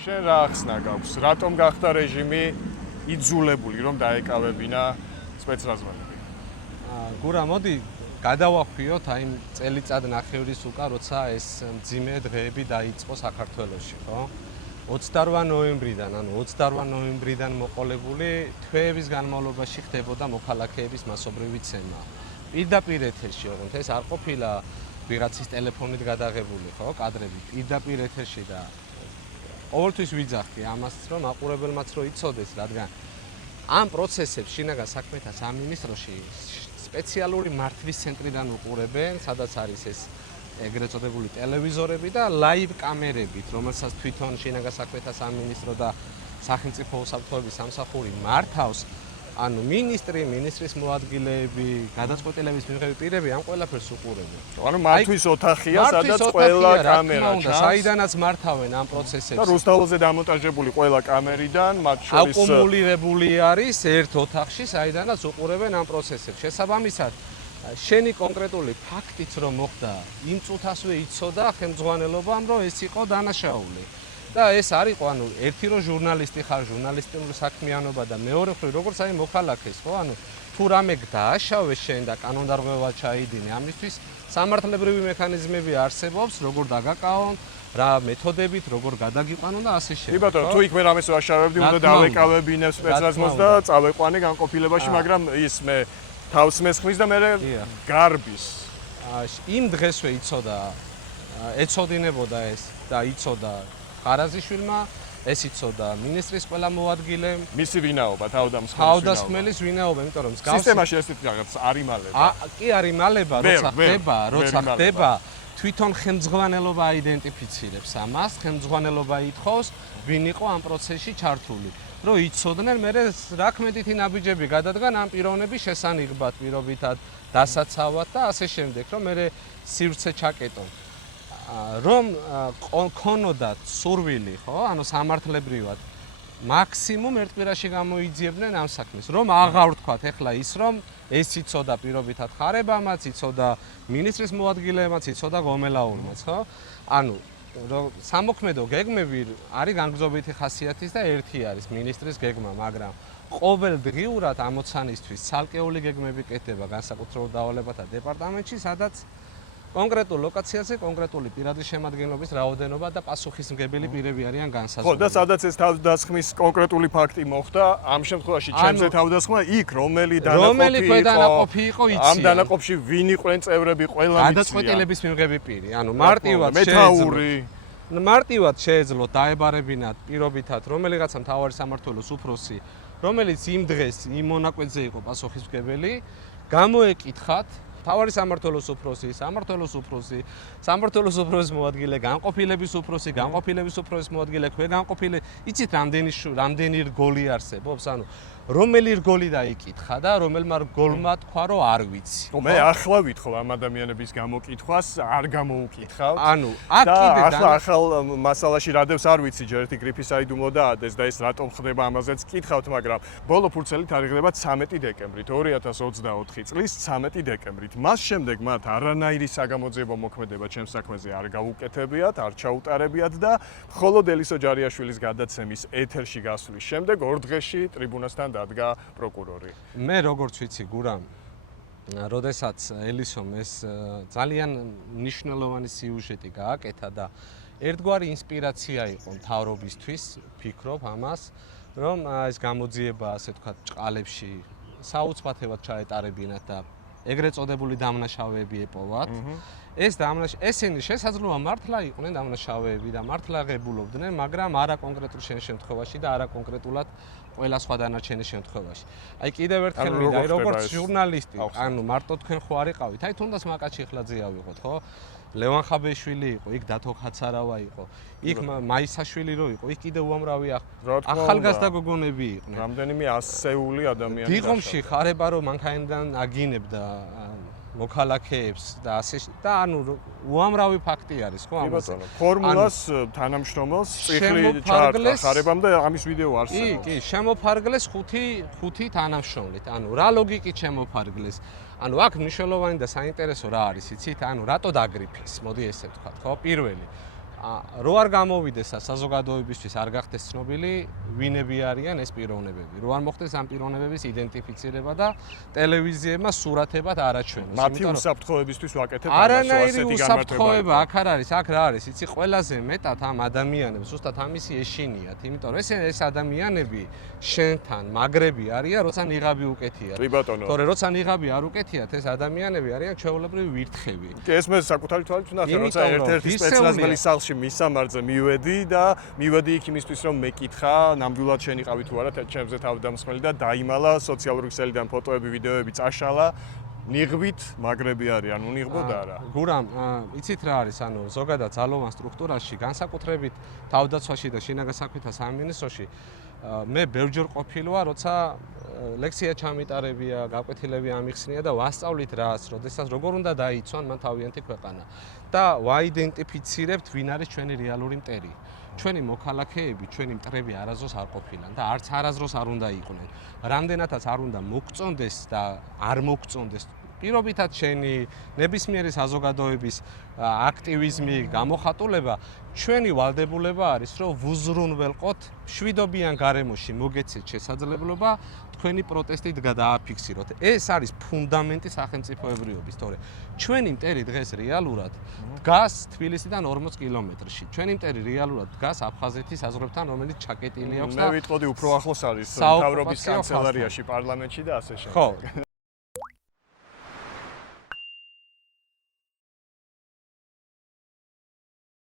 შენ რა ახსნა გაქვს? რატომ გახდა რეჟიმი იძულებული რომ დაეკავებინა სპეცრაზმანები? გურა, მოდი გადავახვიოთ აი წელიწად ნახევრის უკან, როცა ეს მძიმე დღეები დაიწყო საქართველოში, ხო? 28 ნოემბრიდან, ანუ 28 ნოემბრიდან მოყოლებული თვეების განმავლობაში ხდებოდა მოქალაქეების მასობრივი ცემა. პირდაპირ ეთერში, ოღონდ ეს არ ყოფილა ვიღაცის ტელეფონით გადაღებული, ხო, კადრები პირდაპირ ეთერში და ყოველთვის ვიძახდი ამას, რომ მაყურებელმაც რო იცოდეს, რადგან ამ პროცესებს შინაგან საქმეთა სამინისტროში სპეციალური მართვის ცენტრიდან უყურებენ, სადაც არის ეს ეგრეთ წოდებული ტელევიზორები და ლაივ კამერებით, რომელსაც თვითონ შინაგან საქმეთა სამინისტრო და სახელმწიფო უსაფრთხოების სამსახური მართავს. ანუ მინისტრი, მინისტრის მოადგილეები, გადაწყვეტილების მიღები პირები ამ ყველაფერს უყურებენ. ანუ მართვის ოთახია, სადაც ყველა კამერა ჩანს. საიდანაც მართავენ ამ პროცესებს. და რუსთაველზე დამონტაჟებული ყველა კამერიდან, მათ შორის აკუმულირებული არის ერთ ოთახში, საიდანაც უყურებენ ამ პროცესებს. შესაბამისად, შენი კონკრეტული ფაქტიც რომ მოხდა, იმ წუთასვე იცოდა ხელმძღვანელობამ, რომ ეს იყო დანაშაული. და ეს არისო, ანუ ერთი რომ ჟურნალისტი ხარ, ჟურნალისტური საქმიანობა და მეორე მხრივ როგორც აი მოქალაქეს, ხო? ანუ თუ რამე დააშავე შენ და კანონდარღვევა ჩაიდინე, ამისთვის სამართლებრივი მექანიზმები არსებობს, როგორ დაგაკავონ, რა მეთოდებით, როგორ გადაგიყვანონ და ასე შემდეგ. კი ბატონო, თუ იქ მე რამეს ვაშავებდი, უნდა დავეკავებინებ სპეცრაზმოს და წავეყვანე განყოფილებაში, მაგრამ ის მე თავს მესხმის და მე გარბის. იმ დღესვე იცოდა, ეცოდინებოდა ეს და იცოდა ხარაზიშვილმა, ეს იცოდა მინისტრის ყველა მოადგილემ, მისი ვინაობა, თავდამსხმელის ვინაობა, იმიტომ რომ სისტემაში ესეთი რაღაც არ იმალება. კი არ იმალება, როცა ხდება, თვითონ ხელმძღვანელობა აიდენტიფიცირებს ამას, ხელმძღვანელობა ითხოვს, ვინ იყო ამ პროცესში ჩართული. რომ იცოდნენ, მე რა ქმედითი ნაბიჯები გადადგან ამ პიროვნების შესანიღბად, პირობითად, დასაცავად და ასე შემდეგ, რომ მე სივრცე ჩაკეტონ. რომ ქონოდათ სურვილი, ხო? ანუ სამართლებრივად მაქსიმუმ ერთ კვირაში გამოიძიებდნენ ამ საქმეს. რომ აღარ ვთქვათ ეხლა ის, რომ ეს იცოდა პირობითად ხარებამაც, იცოდა მინისტრის მოადგილეებმაც, იცოდა გომელაურმაც, ხო? ანუ სამოქმედო გეგმები არის განგრძობითი ხასიათის და ერთი არის მინისტრის გეგმა, მაგრამ ყოველდღიურად ამოცანისთვის ცალკეული გეგმები კეთდება განსაკუთრებულ დავალებათა დეპარტამენტში, სადაც კონკრეტულ ლოკაციაზე კონკრეტული პირადი შემადგენლობის რაოდენობა და პასუხისმგებელი პირები არიან განსაზღვრული. ხო, და სადაც ეს თავდასხმის კონკრეტული ფაქტი მოხდა, ამ შემთხვევაში ჩემზე თავდასხმა იქ რომელი დანაყოფი იყო, იციან. ამ დანაყოფში ვინ იყვნენ წევრები, ყველა მიციან. გადაწყვეტილების მიღები პირი, ანუ მარტივად შეეძლოთ დაებარებინათ პირობითად რომელიღაცა მთავარი სამმართველოს უფროსი, რომელიც იმ დღეს იმ მონაკვეთზე იყო პასუხისმგებელი, გამოეკითხათ მთავარი სამმართველოს უფროსი, სამმართველოს უფროსის მოადგილე, განყოფილების უფროსის მოადგილე, ქვეგანყოფილე, იცით რამდენი რგოლი არსებობს, ანუ რომელი რგოლი დაიკითხა და რომელმა რგოლმა თქვა, რომ არ ვიცი. მე ახლა ვითხოვ ამ ადამიანების გამოკითხვას, არ გამოუკითხავთ. ანუ აქ კიდე ახალ მასალაში რადევს არ ვიცი, ჯერ ერთი გრიფისაიდუმლო და ადეს და ეს რატომ ხდება, ამაზეც კითხავთ, მაგრამ ბოლო ფურცელი თარიღდება 13 დეკემბრით, 2024 წლის 13 დეკემბრით. მას შემდეგ მათ არანაირი საგამოძიებო მოქმედება ჩემს საქმეზე არ გაუკეთებიათ, არ ჩაუტარებიათ და მხოლოდ ელისო ჯარიაშვილის გადაცემის ეთერში გასვლის შემდეგ 2 დღეში ტრიბუნასთან დადგა პროკურორი. მე როგორც ვიცი, გურა, როდესაც ელისომ ეს ძალიან მნიშვნელოვანი სიუჟეტი გააკეთა და ერთგვარი ინსპირაცია იყო მთავრობისთვის, ფიქრობ ამას, რომ ეს გამოძიება, ასე ვთქვათ, ჭყალებში საუცბათევად ჩაეტარებინათ და ეგრეთ წოდებული დამნაშავეები ეპოვათ. ესენი შესაძლოა მართლა იყვნენ დამნაშავეები და მართლა ღებულობდნენ, მაგრამ არა კონკრეტულ შემთხვევაში და არა კონკრეტულად ყველა სხვა დანარჩენი შემთხვევაში. აი კიდევ ერთხელ მინდა, როგორც ჟურნალისტი, ანუ მარტო თქვენ ხო არიყავით, აი თუნდაც მაკაჩი ეხლაძე ავიღოთ, ხო? ლევან ხაბეშვილი იყო, იქ დათო ხაცარავა იყო, იქ მაისაშვილი რო იყო, იქ კიდე უამრავი ახალგაზრდა გოგონები იყვნენ. რამდენიმე ასეული ადამიანი. დიღომში ხარება რომ მანქანიდან აგინებდა მოქალაქეებს და ასე და ანუ უამრავი ფაქტი არის, ხო ამაზე. ფორმულას თანამშრომელს წიხლი ჩაარტყა ხარებამ და ამის ვიდეო არსებობს. კი, შემოფარგლეს 5 თანამშრომლით. ანუ რა ლოგიკით შემოფარგლეს? ანუ აქ მნიშვნელოვანი და საინტერესო რა არის, იცით? ანუ რატო დაგრიფეს? მოდი ესე ვთქვათ, ხო? პირველი რო არ გამოვიდეს საზოგადოებისთვის არ გახდეს ცნობილი ვინები არიან ეს პიროვნებები. რო არ მოხდეს ამ პიროვნებების იდენტიფიცირება და ტელევიზიებმა სურათებად არაჩვენოს. მათი უსაფრთხოებისთვის ვაკეთებ არანაირი უსაფრთხოება აქ არ არის, აქ რა არის? იცი ყველაზე მეტად ამ ადამიანებს ზუსტად ამისი ეშინიათ, იმიტომ რომ ეს ადამიანები შენთან მაგრები არიან, როცა ნიღაბი უკეთია. კი ბატონო. თორე როცა ნიღაბი არ უკეთიათ, ეს ადამიანები არიან ჩვეულებრივი ვირთხები. კი ეს მე საკუთარი თვალით ვნახე, როცა ერთ-ერთი სპეციალიზმის სახლში მისამართზე მივედი და მივედი იქ იმისთვის რომ მეკითხა, ნამდვილად შენიყავი თუ არა ჩემზე თავდამსხმელი და დაიმალა სოციალური ქსელიდან ფოტოები, ვიდეოები წაშალა. ნიღბით მაგრები არიან, უნიღბოდა რა. გურამ, იცით რა არის, ანუ ზოგადად ძალოვან სტრუქტურაში, განსაკუთრებით თავდაცვაში და შინაგან საქმეთა სამინისტროში მე ბევრჯერ ყოფილვარ, როცა ლექსია ჩამიტარებია, გაკვეთილები ამიხსნია და ვასწავლით რას, როდესაც როგორ უნდა დაიცვან მან თავიანთი ქვეყანა და ვაიდენტიფიცირებთ ვინ არის ჩვენი რეალური მტერი. ჩვენი მოქალაქეები, ჩვენი მტრები არასდროს არ ყოფილან და არც არასდროს არ უნდა იყვნენ. რამდენადაც არ უნდა მოგწონდეს და არ მოგწონდეს პირობითად შენი ნებისმიერი საზოგადოების აქტივიზმი, გამოხატულება, ჩვენი ვალდებულება არის, რომ ვუზრუნველყოთ მშვიდობიან გარემოში მოგეცეთ შესაძლებლობა თქვენი პროტესტით გადააფიქსიროთ. ეს არის ფუნდამენტი სახელმწიფოებრიობის, თორე ჩვენი მტერი დღეს რეალურად დგას თბილისიდან 40 კილომეტრში. ჩვენი მტერი რეალურად დგას აფხაზეთის საზღვრებთან, რომელიც ჩაკეტილი აქვს და მე ვიტყოდი უფრო ახლოს არის მთავრობის კანცელარიაში, პარლამენტში და ასე შემდეგ. ხო.